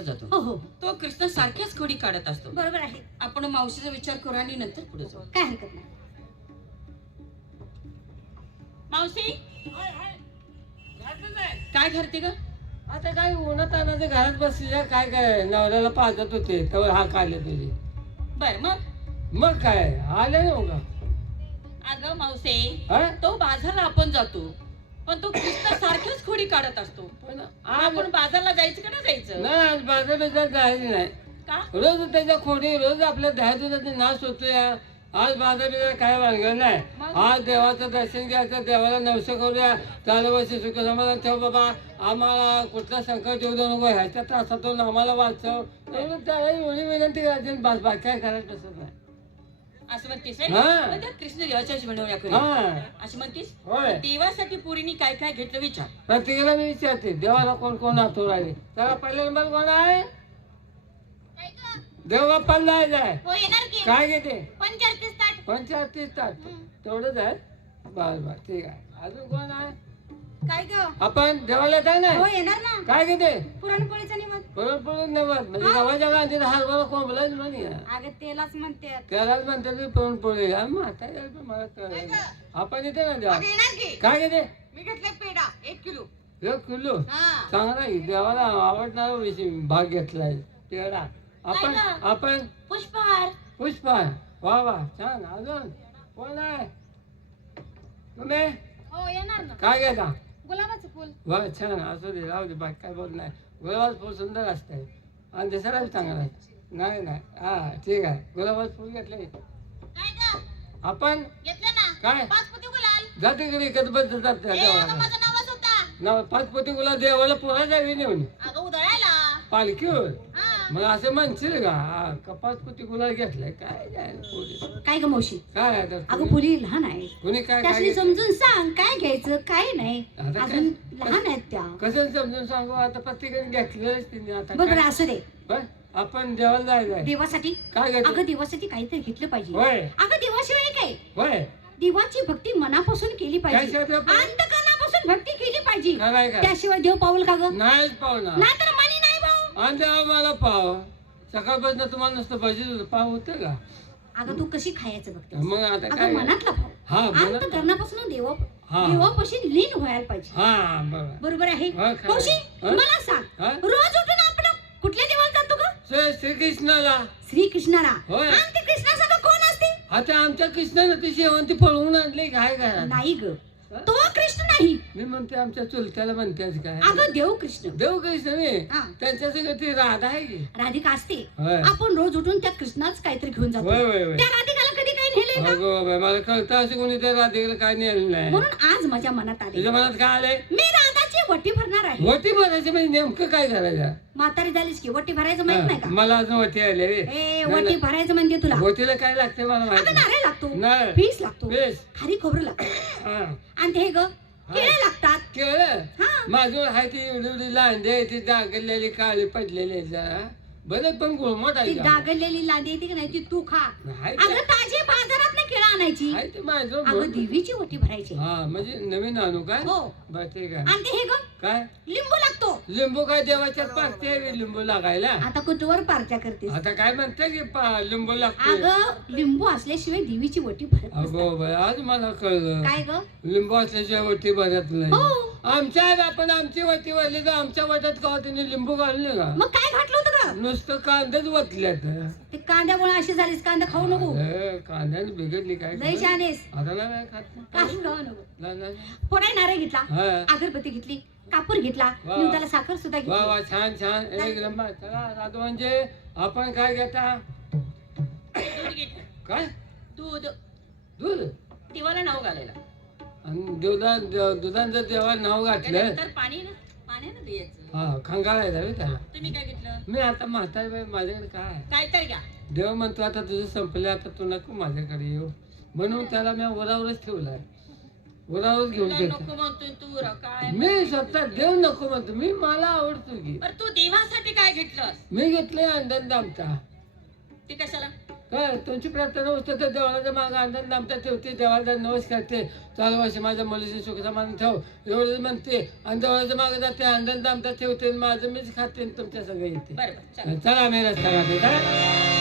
विचारत जातो. हो हो तो कृष्ण सारख्याच खोडी काढत असतो. बरोबर आहे. आपण मावशीचा विचार करू आणि नंतर पुढे जाऊ. काय हरकत नाही. मावशी काय करते ग? आता काय उन्हात आणायचं घरात बसल्या काय काय नवऱ्याला पाजत होते तेव्हा हा काढले तुझे. बर मग मग काय आले ना का? अगं मावसे हा? तो बाजारला आपण जातो पण तो कृष्ण सारख्याच खोडी काढत असतो. पण आज आपण बाजारला जायचं का नाही जायचं? नाही आज बाजार बिजार जायचं नाही. का? रोज त्याच्या खोडी रोज आपल्या दह्याचा नाश होतोय. आज बाजार बिजार काय वांगण नाही. मग? आज देवाचं दर्शन घ्यायचं देवाला नवस करूया चालू वर्षी सुख समाधान ठेव बाबा आम्हाला कुठला संकट येऊ देऊ नको ह्याच्या त्रासातून आम्हाला वाचव एवढं त्याला एवढी विनंती करायची बस बाकी काय करायचं बसत नाही. असं म्हणतीस हा. मग त्या कृष्ण देवाच्याच बनवण्या करू हा अशी म्हणतीस. होय देवासाठी पुरीनी काय काय घेतलं विचार. प्रत्येकाला मी विचारते देवाला कोण कोण हातून राहिले त्याला पहिला नंबर कोण आहे देव बाप्पाला जायचं आहे. हो येणार की काय घेते 35 ताट 35 ताट तेवढंच आहे. बस बस ठीक आहे. अजून कोण आहे काय ग आपण देवाला येत आहे हो ना येणार ना काय घेते पुरणपोळीचा निवड पळून पळून नवत म्हणजे गव्हाच्या गांधीत हरभरा कोंबलाच म्हणे अगं तेलाच म्हणते. त्यालाच म्हणतात की पळून पळू म्हातारी मला कळलं आपण येते ना देवा येणार की काय घेते मी घेतला पेढा 1 किलो. 1 किलो हा चांगला आहे देवाला आवडणारा भाग घेतलाय पेढा आपण काय गं? आपण पुष्पहार पुष्पा वा वा छान अजून कोण आहे तुम्ही हो येणार ना. काय घेता गुलाबाचं फुल वा छान असू दे राहू दे बाकी काय बोल नाही गुलाबाचं फूल सुंदर असतंय आणि दिसायला बी चांगला आहे. नाही नाही हा ठीक आहे गुलाबाचं फूल घेतलंय काय ग आपण घेतलं ना काय 5 पोती गुलाल. जाते इकडे एकत्र बसतात त्या देवाला माझं नावच होता. ना 5 पोती गुलाब देवाला पोहा जावी नेऊन अगं उधळायला. पालखीवर हा मग असं म्हणशील का हा, का 5 पोती गुलाब घेतलाय काय जायला पोरी काय ग मावशी काय आता अगं फुली लहान आहे कुणी काय त्यासनी काय समजून सांग काय घ्यायचं काय नाही आता काय? अजून लहान आहेत त्या. कसं समजून सांगू आता प्रत्येकाने घेतलेलंच तिने आता बरोबर काय? असू दे पण आपण देवाला जायचंय देवासाठी काय घेतो अगं देवासाठी काहीतरी घेतलं पाहिजे. होय अगं देवाशिवाय काय होय देवाची भक्ती मनापासून केली पाहिजे. काय शब्द आपण? अंतकरणापासून भक्ती केली पाहिजे. खरंय काय त्याशिवाय देव पावल का ग नाहीच पाहुणा नाहीतर मनी नाही भाऊ. आणि देवा मला पाव सकाळपासून तुम्हाला नुसतं पाहिजे पाव होतं का अगं तू कशी खायचं बघते मग आता अगं काय मनातला भाव हा बोला अंतकरणापासून हा. देवापाशी लीन व्हायला पाहिजे. हा बरोबर बरोबर आहे हा, खरं. मावशी हा? मला सांग हा? रोज उठून आपण कुठल्या देवाला जातो ग श्रीकृष्णाला श्रीकृष्णाला. होय. आणि ते कृष्णासंग कोण असते आता आमच्या कृष्णानं ती शेवंती पळवून आणली काय घरात नाही ग तो कृष्ण नाही मी म्हणते आमच्या चुलत्याला म्हणते काय अगं देव कृष्ण. देव कृष्ण नाही हा. त्यांच्या सगळं ती राधा आहे की राधिका असते. होय आपण रोज उठून त्या कृष्णाच काहीतरी घेऊन जातो. होय होय होय त्या राधिकाला कधी काही नेले का अगो बाई, मला कळतं असं कोणी त्या राधेला काय नेलं नाही म्हणून आज माझ्या मनात आले तुझ्या मनात काय आलंय मी राधाची वटी भरणार आहे. वटी भरायची म्हणजे नेमकं काय करायचं म्हातारी झालीस की वटी भरायचं माहित नाही का मला अजून वटी आले रे. ए नाही, वटी भरायचं म्हणजे तुला वटीला काय लागते मला अगं माहिती नारळ लागतो नारळ. फीस लागतो बेस खारी खोबरं लागतं हा आणि ते ग केळे लागतात. केळं हा माझ्यावर हाय ती एवढी लांडे ती दागलेली काळी पडलेली आहेत जरा बरं पण गुळमट ती आहे का? डागलेली लांडी येते की नाही ती तू खा. हाय अगं ते- ताजी बाजारात केळं आणायची. हाय ते माझं अगं देवीची वटी भरायची. हा म्हणजे नवीन आणू काय हो बरं ठीक आहे आणि ते हे ग काय लिंबू लागतो. लिंबू काय देवाच्यात पाकते आहे लिंबू लागायला आता कुठवर पार्ट्या करतेस आता काय म्हणते की लिंबू लागते अगं लिंबू असल्याशिवाय देवीची वटी भरत नसतात. अगो बाई आज मला कळलं काय ग लिंबू असल्याशिवाय वटी भरत नाही हो आमच्या आपण आमची वटी भरली तर आमच्या वटात का तिने लिंबू घालले का मग काय घातलं होतं का नुसतं कांदेच वतल्यात ते कांद्यामुळे अशी झालीस कांदा खाऊ नको कांद्याने बिघडली काय लय छानेस आता नाही खात नाही. कांदा खाऊ नको. नाही, नाही. फोडाय नारळ घेतला हा. अगरबत्ती घेतली कापूर घेतला वा. निवदाला साखर सुद्धा वा घेतली. वा छान छान एक नंबर चला राधू म्हणजे आपण काय घेता दूध घेतलं. काय दूध दूध देवाला नाव घालायला आणि दुधाचं जर देवा नाव घातलं त्यानंतर पाण्यानं द्यायचं. हा खंगाळायला बे त्याला तुम्ही काय घेतलं? मी आता म्हातारी बाई माझ्याकडे काय काय तर घ्या. देव म्हणतो आता तुझं संपलं आता तू नको माझ्याकडे येऊ म्हणून त्याला मी वरावरच ठेवलाय वरावरच घेऊन तुला फिरतो नको म्हणतोय तू काय? मी स्वतः देव नको म्हणतो मी मला आवडतो की बरं तू देवासाठी काय घेतलं? मी घेतलंय अंडन दामटा ते कशाला? काय तुमची प्रार्थना होतं तर देवाला मागं आनंद आमच्या ठेवते, देवाला नमस्कार करते, चालू वर्षी माझ्या मुलीची सुख समाधान ठेव एवढंच म्हणते आणि देवाच्या मागे जाते, आनंद आमचा ठेवते, माझं मीच खाते आणि तुमच्या सगळं येते. बरोबर चला. चला आम्ही रस्ता